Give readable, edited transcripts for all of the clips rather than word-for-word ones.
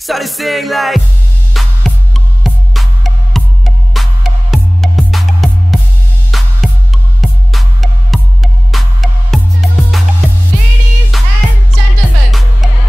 Started saying like Ladies and gentlemen,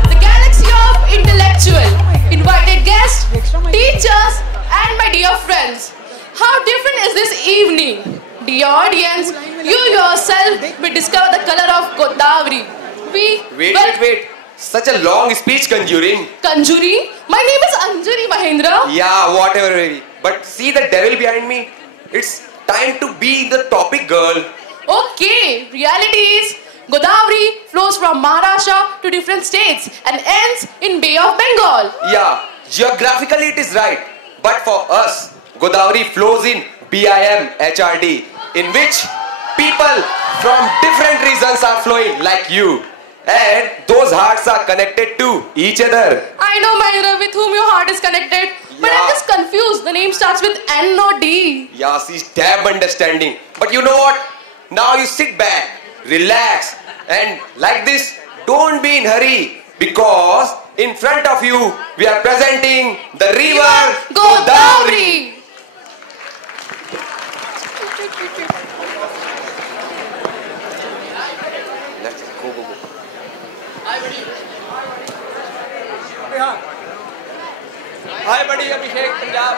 the galaxy of intellectual, invited guests, teachers and my dear friends. How different is this evening? Dear audience, you yourself will discover the color of Godavari. Wait. Such a long speech conjuring. Conjuring? My name is Anjali Mahendra. Yeah, whatever. Baby. But see the devil behind me? It's time to be the topic, girl. Okay, reality is Godavari flows from Maharashtra to different states and ends in Bay of Bengal. Yeah, geographically it is right. But for us, Godavari flows in BIM HRD, in which people from different regions are flowing like you. And those hearts are connected to each other. I know, Mahendra, with whom your heart is connected. But I'm just confused. The name starts with N or D. Yeah, she's damn understanding. But you know what? Now you sit back, relax, and like this, don't be in hurry. Because in front of you, we are presenting the river Godavari. Let's go. Hi buddy, Abhishek, Punjab.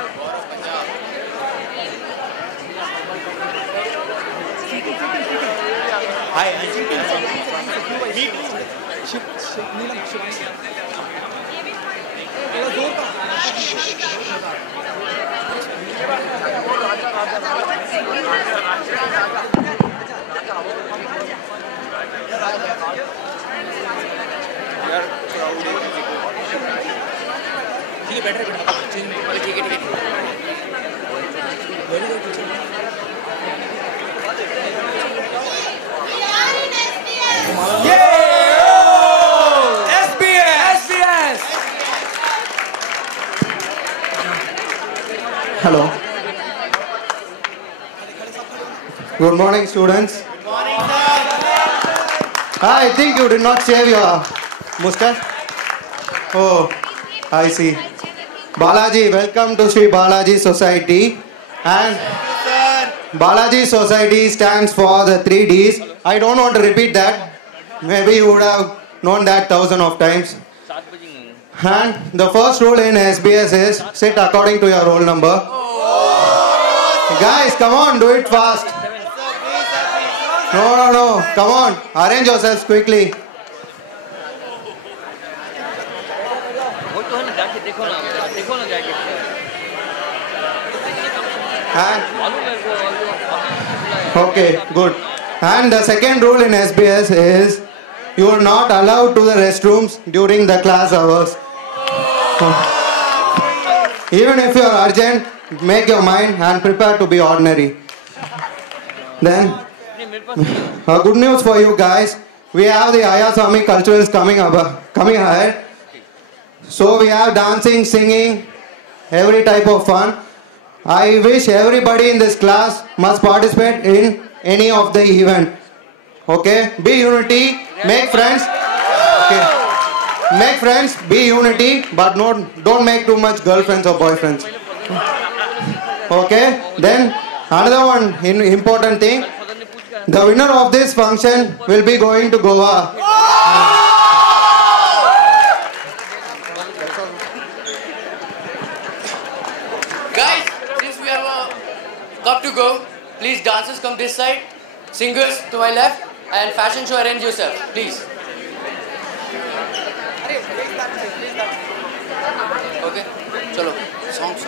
Hello. Good morning, students. Good morning, sir. I think you did not shave your mustache. Oh, I see. Balaji, welcome to Sri Balaji Society. And Balaji Society stands for the 3 Ds. I don't want to repeat that. Maybe you would have known that thousands of times. And the first rule in SBS is sit according to your roll number. Guys, come on, do it fast. No. Come on, arrange yourselves quickly. Okay, good. And the second rule in SBS is you are not allowed to the restrooms during the class hours. Even if you are urgent, make your mind and prepare to be ordinary. Then, good news for you guys. We have the Ayaswamy culturals coming ahead. So we have dancing, singing, every type of fun. I wish everybody in this class must participate in any of the event. Okay? Be unity, make friends. Okay. Make friends, be unity, but don't make too much girlfriends or boyfriends. Okay? Then another one important thing. The winner of this function will be going to Goa. Guys, since we have got to go, please dancers come this side, singers to my left, and fashion show arrange yourself, please. Okay, chalo, songs.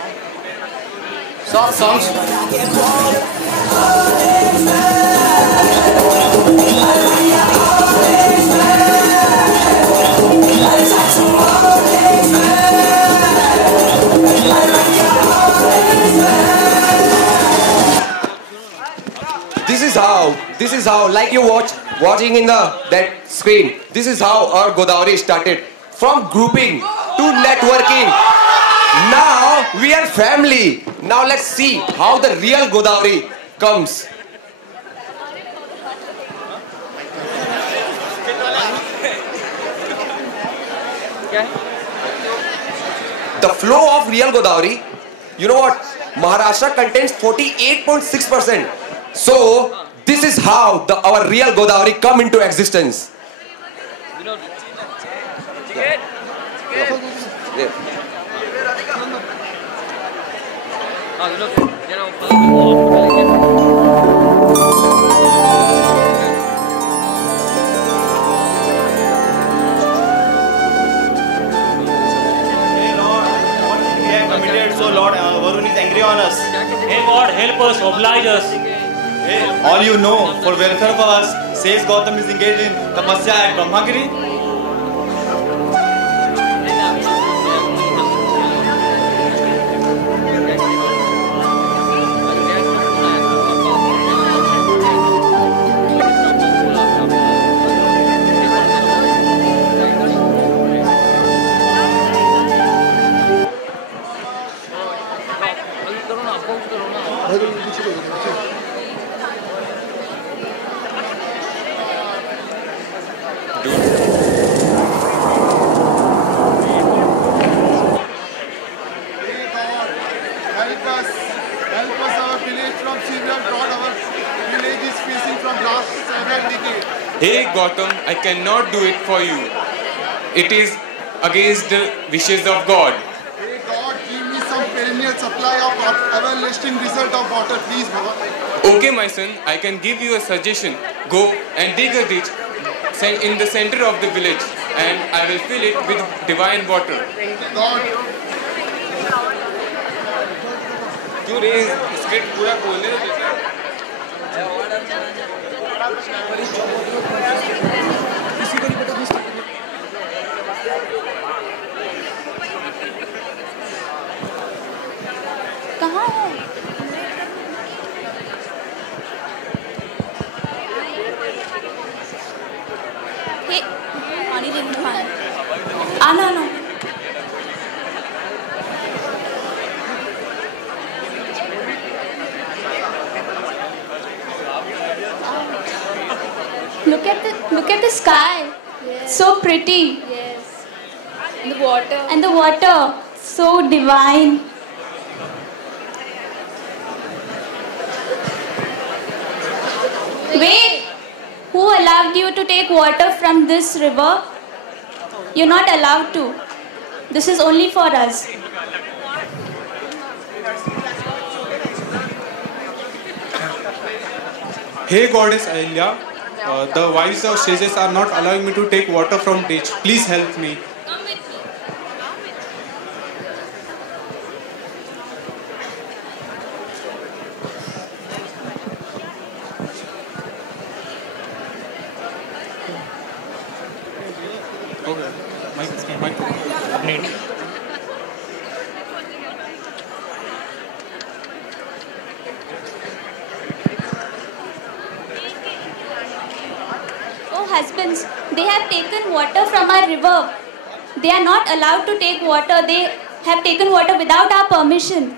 This is how, like you watching in that screen. This is how our Godavari started. From grouping to networking. Now we are family. Now let's see how the real Godavari comes. The flow of real Godavari, you know what? Maharashtra contains 48.6%. So this is how our real Godavari come into existence. So Lord, Varun is angry on us. Hey God, help us, oblige us. Hey, all you know, for welfare of us, says Gautam is engaged in tapasya at Brahmagiri. Help us our village from severe drought. Our village is facing from last 7 decades. Hey Gautam, I cannot do it for you. It is against the wishes of God. Hey God, give me some perennial supply of everlasting result of water, please, Baba. Okay my son, I can give you a suggestion. Go and dig a ditch in the center of the village and I will fill it with divine water. God, क्यों रे script पूरा खोलने दो बेटा कहाँ है? हे, पानी दे दो खाने। आना आना। Look at the sky. Yes. So pretty. Yes. And the water. And the water. So divine. Wait. Who allowed you to take water from this river? You're not allowed to. This is only for us. Hey Goddess Ahilya, the wives of sages are not allowing me to take water from ditch. Please help me. Oh husbands, they have taken water from our river. They are not allowed to take water. They have taken water without our permission.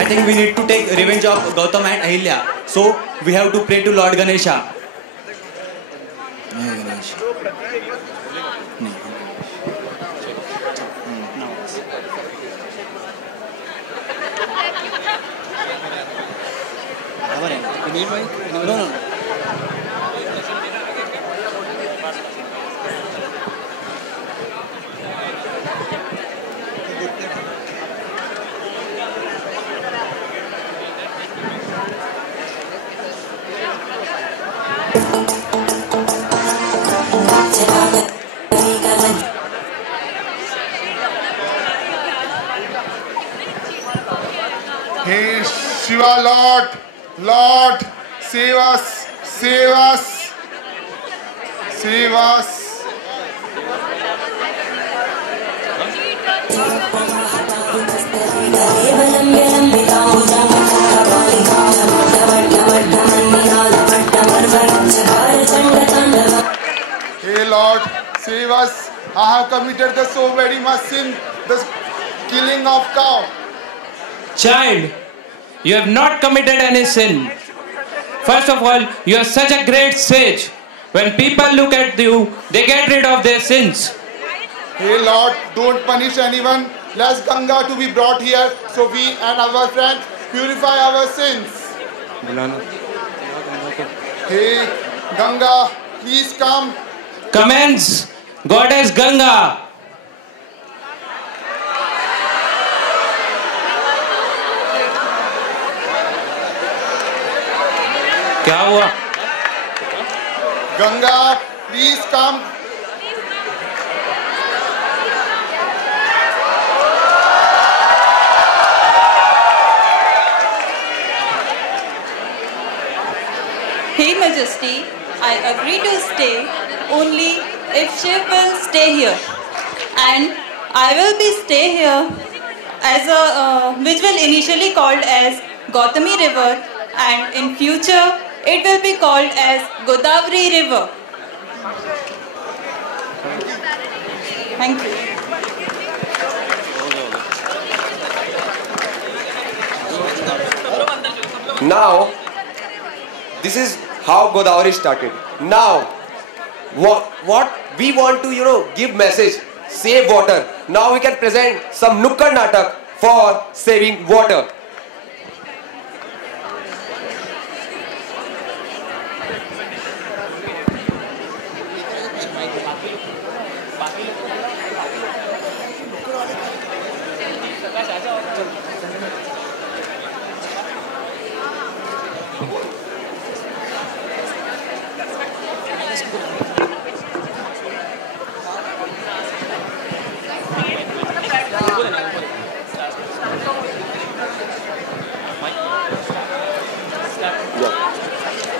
I think we need to take revenge of Gautam and Ahilya. So we have to pray to Lord Ganesha. No. hey Shiva Lord, save us, save us, save us. Hey Lord, save us. I have committed the so very much sin, the killing of cow. Child, you have not committed any sin. First of all, you are such a great sage. When people look at you, they get rid of their sins. Hey Lord, don't punish anyone. Bless Ganga to be brought here so we and our friends purify our sins. Hey Ganga, please come. Commence, Goddess Ganga. क्या हुआ? Ganga, please come. Hey Majesty, I agree to stay only if Shiv will stay here. And I will be stay here as a which will initially called as Gautami River, and in future it will be called as Godavari River. Thank you. Now, this is how Godavari started. Now, what we want to, give message, save water. Now we can present some Nukkad Natak for saving water.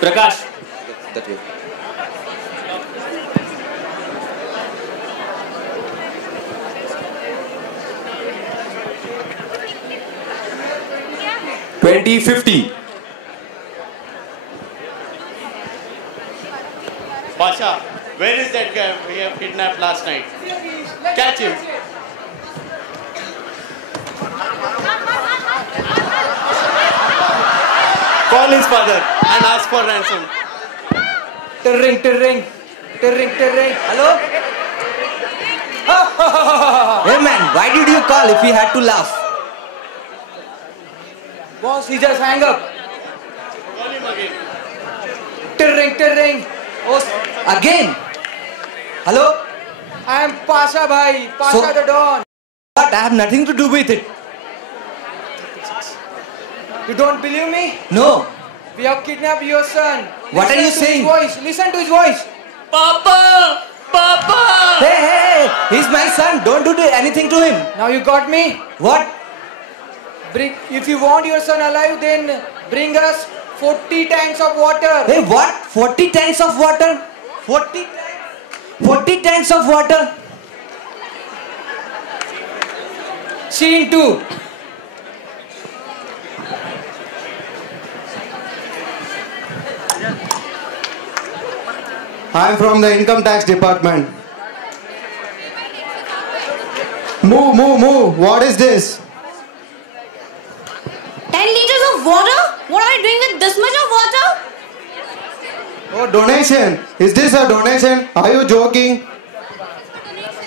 Prakash. That way. $20.50. Basha, where is that guy we have kidnapped last night? Catch him. Call his father and ask for ransom. Ring. Hello? Hey man, why did you call if we had to laugh? Boss, he just hang up. Call him again. Ring. Oh, again? Hello? I am Pasha bhai, Pasha the Don. What? I have nothing to do with it. You don't believe me? No. We have kidnapped your son. What are you saying? Listen to his voice. Papa! Hey! He's my son. Don't do anything to him. Now you got me? What? If you want your son alive, then bring us 40 tanks of water. Hey, what? 40 tanks of water? 40 tanks of water? Scene 2. I am from the income tax department. Move. What is this? 10 liters of water? What are you doing with this much of water? Oh, donation. Is this a donation? Are you joking?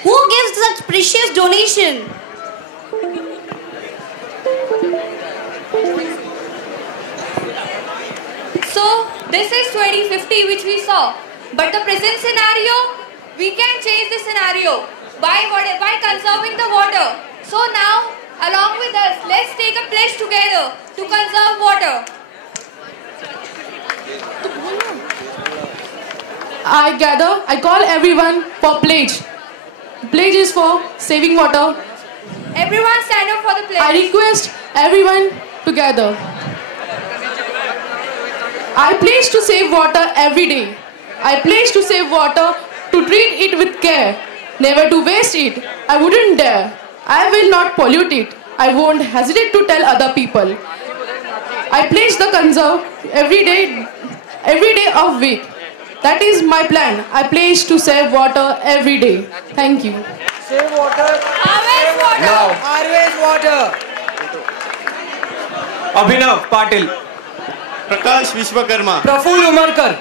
Who gives such precious donation? So, this is 2050 which we saw. But the present scenario, we can change the scenario by conserving the water. So now, along with us, let's take a pledge together to conserve water. I call everyone for pledge. Pledge is for saving water. Everyone stand up for the pledge. I request everyone together. I pledge to save water every day. I pledge to save water, to treat it with care, never to waste it. I wouldn't dare. I will not pollute it. I won't hesitate to tell other people. I pledge the conserve every day of week. That is my plan. I pledge to save water every day. Thank you. Save water. Always water. Now. Always water. Abhinav Patil. Prakash Vishwakarma, Praful उमरकर,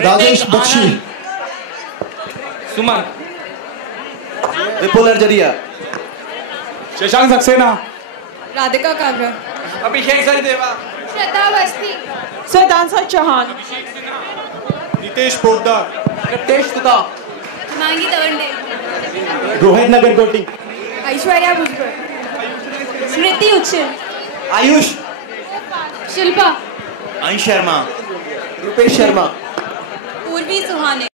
Rajesh Bakshi, Suman, Vipul Arjariya, Shashank Saxena, Radhika Kabra, Abhishek Sachdeva, Shraddha Awasthi, Swetansa Chauhan, Nitesh Poddar, Ritesh तुका, मांगी तवंडे, रोहित नगरकोटी, ऐश्वर्या भुजबळ, स्मृति उच्चल, आयुष, शिल्पा, अंश Sharma, Rupesh Sharma, Purvi Suhane.